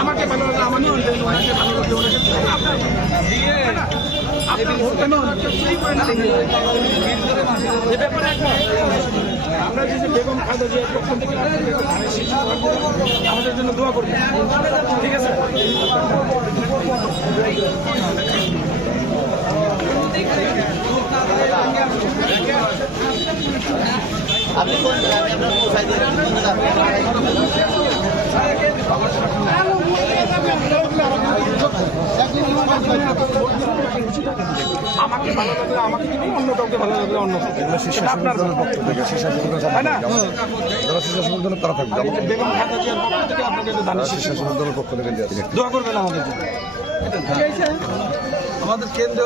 আমাকে ভালো লাগলে আমার ভালো লাগলে আমরা যে যে বেগম খালেদা জিয়ার পক্ষ থেকে। আমাদের জন্য দোয়া করবেন ঠিক আছে? আপনি কোন আমাকে ভালো লাগলে আমাকে অন্য কাউকে ভালো লাগলে অন্য আপনার তারা থাকবে। বেগম জিয়ার পক্ষ থেকে আপনাকে একটা ধানের শীষ স্বেচ্ছাসেবক দলের পক্ষ থেকে দোয়া করবেন আমাদের জন্য। আমাদের কেন্দ্র